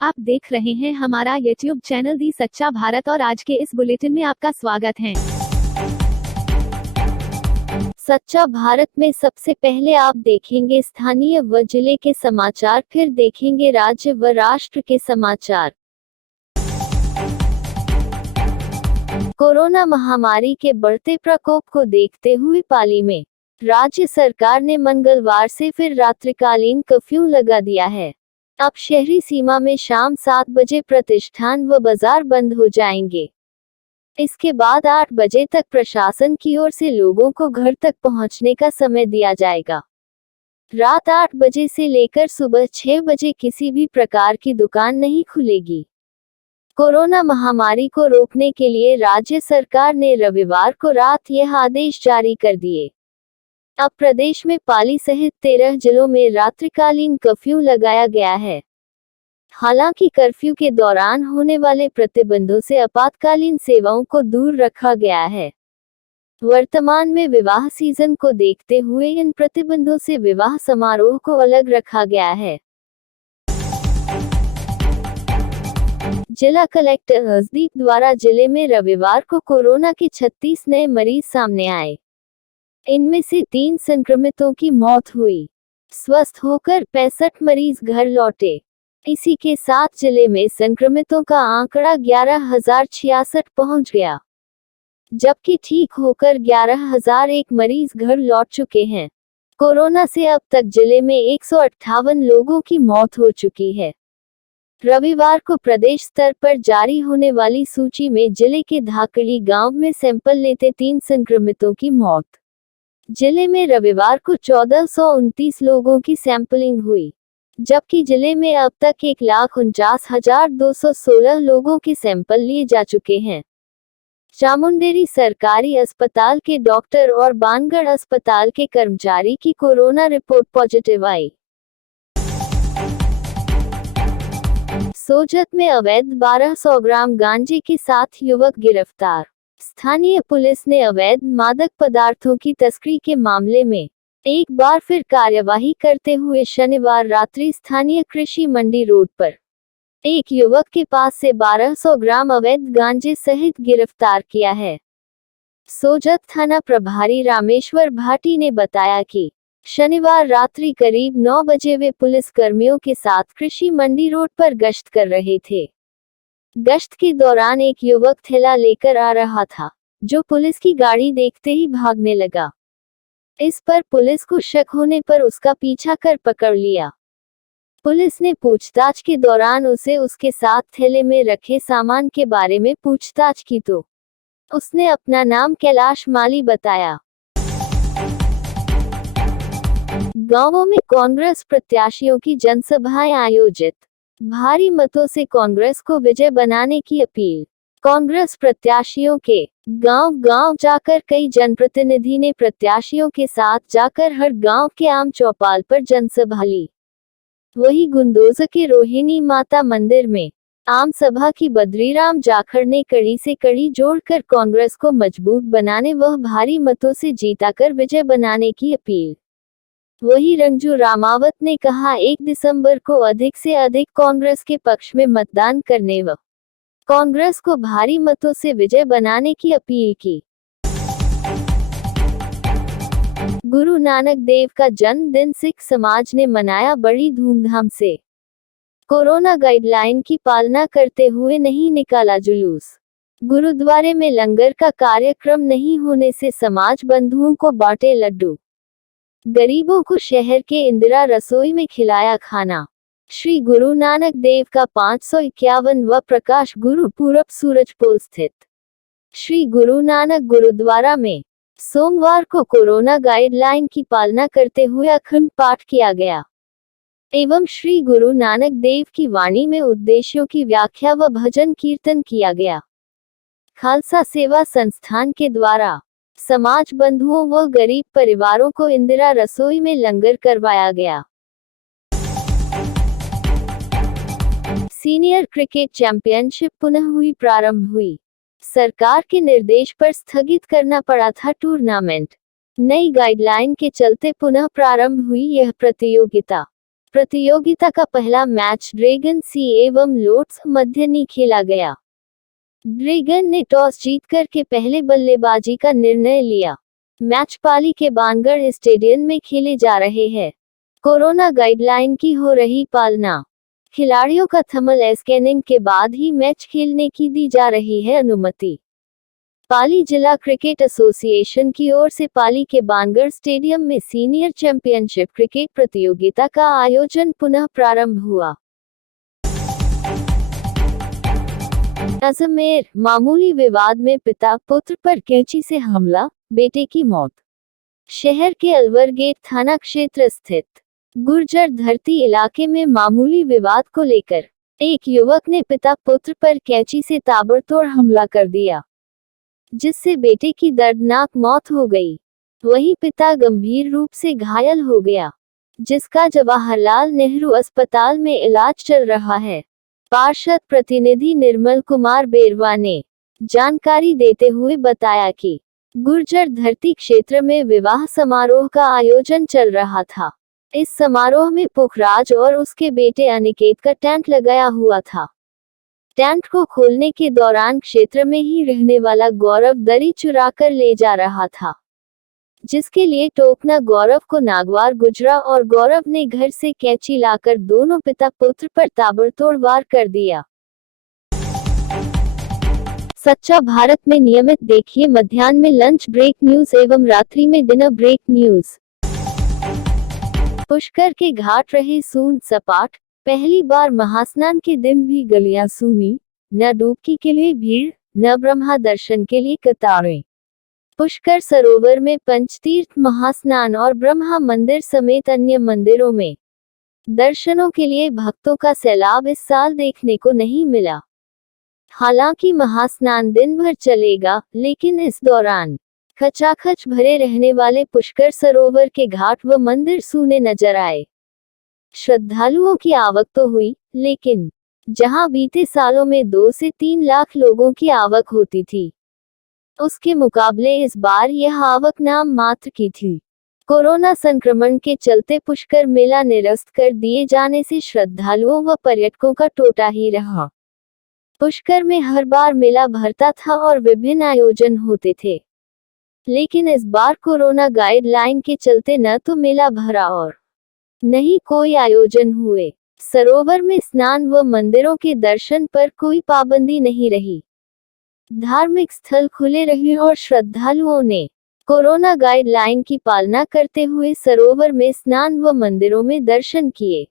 आप देख रहे हैं हमारा YouTube चैनल दी सच्चा भारत और आज के इस बुलेटिन में आपका स्वागत है। सच्चा भारत में सबसे पहले आप देखेंगे स्थानीय व जिले के समाचार, फिर देखेंगे राज्य व राष्ट्र के समाचार। कोरोना महामारी के बढ़ते प्रकोप को देखते हुए पाली में राज्य सरकार ने मंगलवार से फिर रात्रिकालीन कर्फ्यू लगा दिया है। अब शहरी सीमा में शाम 7 बजे प्रतिष्ठान व बाजार बंद हो जाएंगे। इसके बाद 8 बजे तक प्रशासन की ओर से लोगों को घर तक पहुंचने का समय दिया जाएगा। रात 8 बजे से लेकर सुबह 6 बजे किसी भी प्रकार की दुकान नहीं खुलेगी। कोरोना महामारी को रोकने के लिए राज्य सरकार ने रविवार को रात यह आदेश जारी कर दिए। अब प्रदेश में पाली सहित 13 जिलों में रात्रिकालीन कर्फ्यू लगाया गया है। हालांकि कर्फ्यू के दौरान होने वाले प्रतिबंधों से आपातकालीन सेवाओं को दूर रखा गया है। वर्तमान में विवाह सीजन को देखते हुए इन प्रतिबंधों से विवाह समारोह को अलग रखा गया है। जिला कलेक्टर हरदीप द्वारा जिले में रविवार को कोरोना के 36 नए मरीज सामने आए। इनमें से 3 संक्रमितों की मौत हुई। स्वस्थ होकर 65 मरीज घर लौटे। इसी के साथ जिले में संक्रमितों का आंकड़ा 11,066 पहुंच गया, जबकि ठीक होकर 11,001 मरीज घर लौट चुके हैं। कोरोना से अब तक जिले में 158 लोगों की मौत हो चुकी है। रविवार को प्रदेश स्तर पर जारी होने वाली सूची में जिले के धाकड़ी गांव में सैंपल लेते 3 संक्रमितों की मौत। जिले में रविवार को 1429 लोगों की सैंपलिंग हुई, जबकि जिले में अब तक 1,49,216 लोगों के सैंपल लिए जा चुके हैं। चामुंडेरी सरकारी अस्पताल के डॉक्टर और बानगढ़ अस्पताल के कर्मचारी की कोरोना रिपोर्ट पॉजिटिव आई। सोजत में अवैध 1200 ग्राम गांजे के साथ युवक गिरफ्तार। स्थानीय पुलिस ने अवैध मादक पदार्थों की तस्करी के मामले में एक बार फिर कार्यवाही करते हुए शनिवार रात्रि स्थानीय कृषि मंडी रोड पर एक युवक के पास से 1200 ग्राम अवैध गांजे सहित गिरफ्तार किया है। सोजत थाना प्रभारी रामेश्वर भाटी ने बताया कि शनिवार रात्रि करीब 9 बजे वे पुलिस कर्मियों के साथ कृषि मंडी रोड पर गश्त कर रहे थे। गश्त के दौरान एक युवक थैला लेकर आ रहा था, जो पुलिस की गाड़ी देखते ही भागने लगा। इस पर पुलिस को शक होने पर उसका पीछा कर पकड़ लिया। पुलिस ने पूछताछ के दौरान उसे उसके साथ थैले में रखे सामान के बारे में पूछताछ की तो उसने अपना नाम कैलाश माली बताया। गांवों में कांग्रेस प्रत्याशियों की जनसभाएं आयोजित। भारी मतों से कांग्रेस को विजय बनाने की अपील। कांग्रेस प्रत्याशियों के गांव-गांव जाकर कई जनप्रतिनिधि ने प्रत्याशियों के साथ जाकर हर गांव के आम चौपाल पर जनसभा ली। वहीं गुंदोज के रोहिणी माता मंदिर में आम सभा की बद्रीराम जाखड़ ने कड़ी से कड़ी जोड़कर कांग्रेस को मजबूत बनाने व भारी मतों से जीताकर विजय बनाने की अपील। वहीं रंजू रामावत ने कहा 1 दिसंबर को अधिक से अधिक कांग्रेस के पक्ष में मतदान करने व कांग्रेस को भारी मतों से विजय बनाने की अपील की। गुरु नानक देव का जन्मदिन सिख समाज ने मनाया बड़ी धूमधाम से। कोरोना गाइडलाइन की पालना करते हुए नहीं निकाला जुलूस। गुरुद्वारे में लंगर का कार्यक्रम नहीं होने से समाज बंधुओं को बांटे लड्डू। गरीबों को शहर के इंदिरा रसोई में खिलाया खाना। श्री गुरु नानक देव का 551वां प्रकाश गुरुपुरब सूरजपुर स्थित श्री गुरु नानक गुरुद्वारा में सोमवार को कोरोना गाइडलाइन की पालना करते हुए अखंड पाठ किया गया एवं श्री गुरु नानक देव की वाणी में उद्देश्यों की व्याख्या व भजन कीर्तन किया गया। खालसा सेवा संस्थान के द्वारा समाज बंधुओं व गरीब परिवारों को इंदिरा रसोई में लंगर करवाया गया। सीनियर क्रिकेट चैंपियनशिप पुनः प्रारंभ हुई। सरकार के निर्देश पर स्थगित करना पड़ा था टूर्नामेंट। नई गाइडलाइन के चलते पुनः प्रारंभ हुई यह प्रतियोगिता। प्रतियोगिता का पहला मैच ड्रैगन सी एवं लोट्स मध्य नहीं खेला गया। ड्रैगन ने टॉस जीतकर के पहले बल्लेबाजी का निर्णय लिया। मैच पाली के बानगढ़ स्टेडियम में खेले जा रहे हैं। कोरोना गाइडलाइन की हो रही पालना। खिलाड़ियों का थर्मल स्कैनिंग के बाद ही मैच खेलने की दी जा रही है अनुमति। पाली जिला क्रिकेट एसोसिएशन की ओर से पाली के बानगढ़ स्टेडियम में सीनियर चैंपियनशिप क्रिकेट प्रतियोगिता का आयोजन पुनः प्रारंभ हुआ। अजमेर, मामूली विवाद में पिता पुत्र पर कैंची से हमला, बेटे की मौत। शहर के अलवर गेट थाना क्षेत्र स्थित गुर्जर धरती इलाके में मामूली विवाद को लेकर एक युवक ने पिता पुत्र पर कैंची से ताबड़तोड़ हमला कर दिया, जिससे बेटे की दर्दनाक मौत हो गई। वहीं पिता गंभीर रूप से घायल हो गया, जिसका जवाहरलाल नेहरू अस्पताल में इलाज चल रहा है। पार्षद प्रतिनिधि निर्मल कुमार बेरवा ने जानकारी देते हुए बताया कि गुर्जर धरती क्षेत्र में विवाह समारोह का आयोजन चल रहा था। इस समारोह में पुखराज और उसके बेटे अनिकेत का टेंट लगाया हुआ था। टेंट को खोलने के दौरान क्षेत्र में ही रहने वाला गौरव दरी चुरा कर ले जा रहा था, जिसके लिए टोकना गौरव को नागवार गुजरा और गौरव ने घर से कैंची लाकर दोनों पिता पुत्र पर ताबड़तोड़ वार कर दिया। सच्चा भारत में नियमित देखिए मध्याह्न में लंच ब्रेक न्यूज एवं रात्रि में डिनर ब्रेक न्यूज। पुष्कर के घाट रहे सून सपाट, पहली बार महास्नान के दिन भी गलियां सूनी, न डुबकी के लिए भीड़, न ब्रह्मा दर्शन के लिए कतारें। पुष्कर सरोवर में पंचतीर्थ महास्नान और ब्रह्मा मंदिर समेत अन्य मंदिरों में दर्शनों के लिए भक्तों का सैलाब इस साल देखने को नहीं मिला। हालांकि महास्नान दिन भर चलेगा, लेकिन इस दौरान खचाखच भरे रहने वाले पुष्कर सरोवर के घाट व मंदिर सूने नजर आए। श्रद्धालुओं की आवक तो हुई, लेकिन जहां बीते सालों में 2 से 3 लाख लोगों की आवक होती थी, उसके मुकाबले इस बार यह आवक नाम मात्र की थी। कोरोना संक्रमण के चलते पुष्कर मेला निरस्त कर दिए जाने से श्रद्धालुओं व पर्यटकों का टोटा ही रहा। पुष्कर में हर बार मेला भरता था और विभिन्न आयोजन होते थे, लेकिन इस बार कोरोना गाइडलाइन के चलते न तो मेला भरा और नहीं कोई आयोजन हुए। सरोवर में स्नान व मंदिरों के दर्शन पर कोई पाबंदी नहीं रही। धार्मिक स्थल खुले रहे और श्रद्धालुओं ने कोरोना गाइडलाइन की पालना करते हुए सरोवर में स्नान व मंदिरों में दर्शन किए।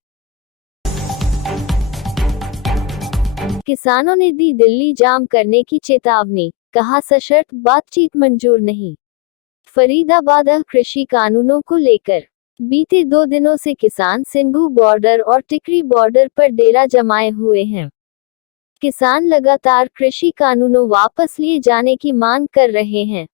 किसानों ने दी दिल्ली जाम करने की चेतावनी, कहा सशर्त बातचीत मंजूर नहीं। फरीदाबाद कृषि कानूनों को लेकर बीते 2 दिनों से किसान सिंघू बॉर्डर और टिकरी बॉर्डर पर डेरा जमाए हुए हैं। किसान लगातार कृषि कानूनों वापस लिए जाने की मांग कर रहे हैं।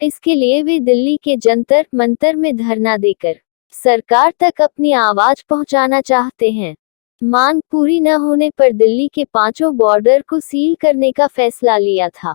इसके लिए वे दिल्ली के जंतर मंतर में धरना देकर सरकार तक अपनी आवाज पहुंचाना चाहते हैं। मांग पूरी न होने पर दिल्ली के 5 बॉर्डर को सील करने का फैसला लिया था,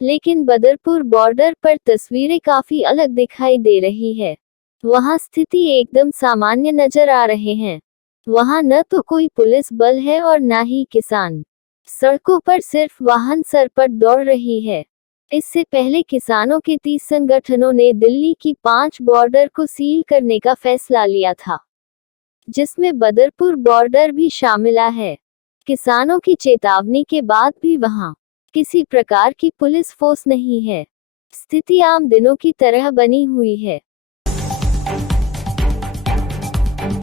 लेकिन बदरपुर बॉर्डर पर तस्वीरें काफी अलग दिखाई दे रही है। वहां स्थिति एकदम सामान्य नजर आ रहे हैं। वहां न तो कोई पुलिस बल है और न ही किसान। सड़कों पर सिर्फ वाहन सरपट दौड़ रही है। इससे पहले किसानों के 30 संगठनों ने दिल्ली की 5 बॉर्डर को सील करने का फैसला लिया था, जिसमें बदरपुर बॉर्डर भी शामिल है। किसानों की चेतावनी के बाद भी वहां किसी प्रकार की पुलिस फोर्स नहीं है। स्थिति आम दिनों की तरह बनी हुई है।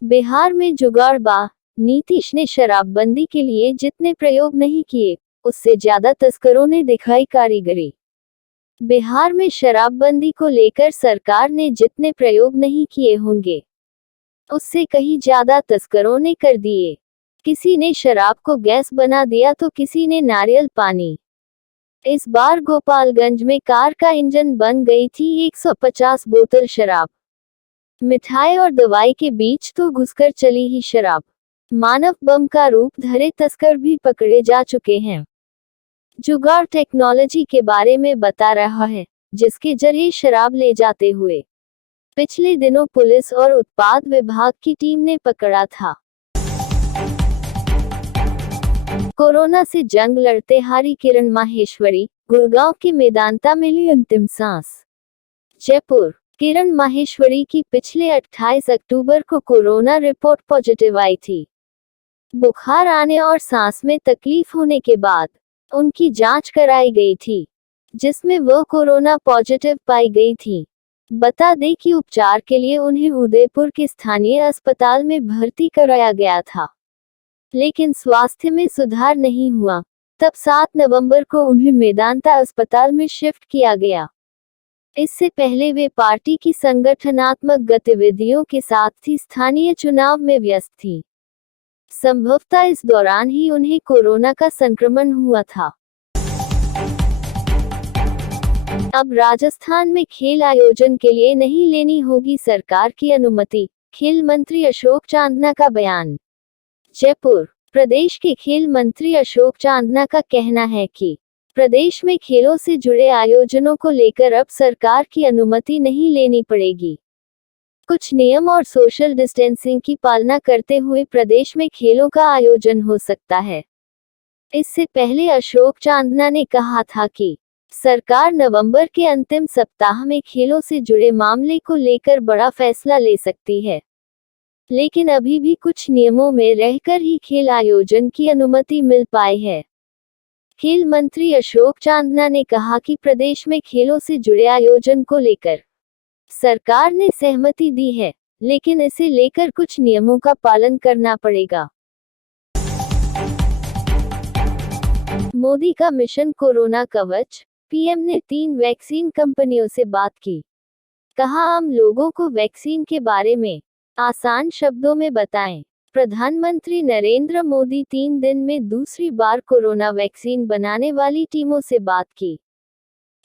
बिहार में जुगाड़बाज नीतीश ने शराबबंदी के लिए जितने प्रयोग नहीं किए, उससे ज्यादा तस्करों ने दिखाई कारीगरी। बिहार में शराबबंदी को लेकर सरकार ने जितने प्रयोग नहीं किए होंगे, उससे कहीं ज्यादा तस्करों ने कर दिए। किसी ने शराब को गैस बना दिया तो किसी ने नारियल पानी। इस बार गोपालगंज में कार का इंजन बन गई थी 150 बोतल शराब। मिठाई और दवाई के बीच तो घुसकर चली ही शराब। मानव बम का रूप धरे तस्कर भी पकड़े जा चुके हैं। जुगाड़ टेक्नोलॉजी के बारे में बता रहा है, जिसके जरिए शराब ले जाते हुए पिछले दिनों पुलिस और उत्पाद विभाग की टीम ने पकड़ा था। कोरोना से जंग लड़ते हारी किरण माहेश्वरी, गुड़गांव के मेदांता में ली अंतिम सांस। जयपुर। किरण माहेश्वरी की पिछले 28 अक्टूबर को कोरोना रिपोर्ट पॉजिटिव आई थी। बुखार आने और सांस में तकलीफ होने के बाद उनकी जांच कराई गई थी, जिसमें वो कोरोना पॉजिटिव पाई गई थी। बता दें कि उपचार के लिए उन्हें उदयपुर के स्थानीय अस्पताल में भर्ती कराया गया था, लेकिन स्वास्थ्य में सुधार नहीं हुआ। तब 7 नवंबर को उन्हें मेदांता अस्पताल में शिफ्ट किया गया। इससे पहले वे पार्टी की संगठनात्मक गतिविधियों के साथ ही स्थानीय चुनाव में व्यस्त थी। संभवतः इस दौरान ही उन्हें कोरोना का संक्रमण हुआ था। अब राजस्थान में खेल आयोजन के लिए नहीं लेनी होगी सरकार की अनुमति, खेल मंत्री अशोक चांदना का बयान। जयपुर। प्रदेश के खेल मंत्री अशोक चांदना का कहना है कि प्रदेश में खेलों से जुड़े आयोजनों को लेकर अब सरकार की अनुमति नहीं लेनी पड़ेगी। कुछ नियम और सोशल डिस्टेंसिंग की पालना करते हुए प्रदेश में खेलों का आयोजन हो सकता है। इससे पहले अशोक चांदना ने कहा था कि सरकार नवंबर के अंतिम सप्ताह में खेलों से जुड़े मामले को लेकर बड़ा फैसला ले सकती है, लेकिन अभी भी कुछ नियमों में रहकर ही खेल आयोजन की अनुमति मिल पाई है। खेल मंत्री अशोक चांदना ने कहा कि प्रदेश में खेलों से जुड़े आयोजन को लेकर सरकार ने सहमति दी है, लेकिन इसे लेकर कुछ नियमों का पालन करना पड़ेगा। मोदी का मिशन कोरोना कवच। पीएम ने 3 वैक्सीन कंपनियों से बात की। कहा, आम लोगों को वैक्सीन के बारे में आसान शब्दों में बताएं। प्रधानमंत्री नरेंद्र मोदी 3 दिन में दूसरी बार कोरोना वैक्सीन बनाने वाली टीमों से बात की।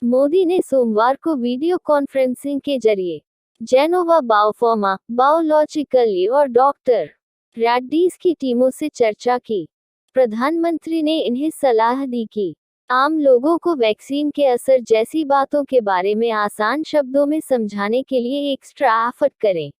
मोदी ने सोमवार को वीडियो कॉन्फ्रेंसिंग के जरिए जेनोवा बायोफार्मा, बायोलॉजिकल और डॉक्टर रेड्डीज की टीमों से चर्चा की। प्रधानमंत्री ने इन्हें सलाह दी कि आम लोगों को वैक्सीन के असर जैसी बातों के बारे में आसान शब्दों में समझाने के लिए एक्स्ट्रा एफर्ट करें।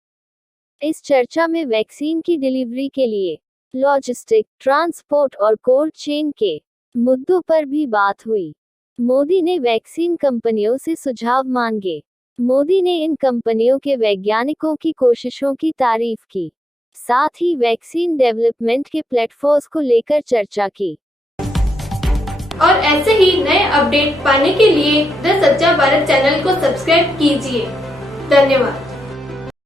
इस चर्चा में वैक्सीन की डिलीवरी के लिए लॉजिस्टिक, ट्रांसपोर्ट और कोल्ड चेन के मुद्दों पर भी बात हुई। मोदी ने वैक्सीन कंपनियों से सुझाव मांगे। मोदी ने इन कंपनियों के वैज्ञानिकों की कोशिशों की तारीफ की, साथ ही वैक्सीन डेवलपमेंट के प्लेटफॉर्म्स को लेकर चर्चा की। और ऐसे ही नए अपडेट पाने के लिए द सच्चा भारत चैनल को सब्सक्राइब कीजिए। धन्यवाद।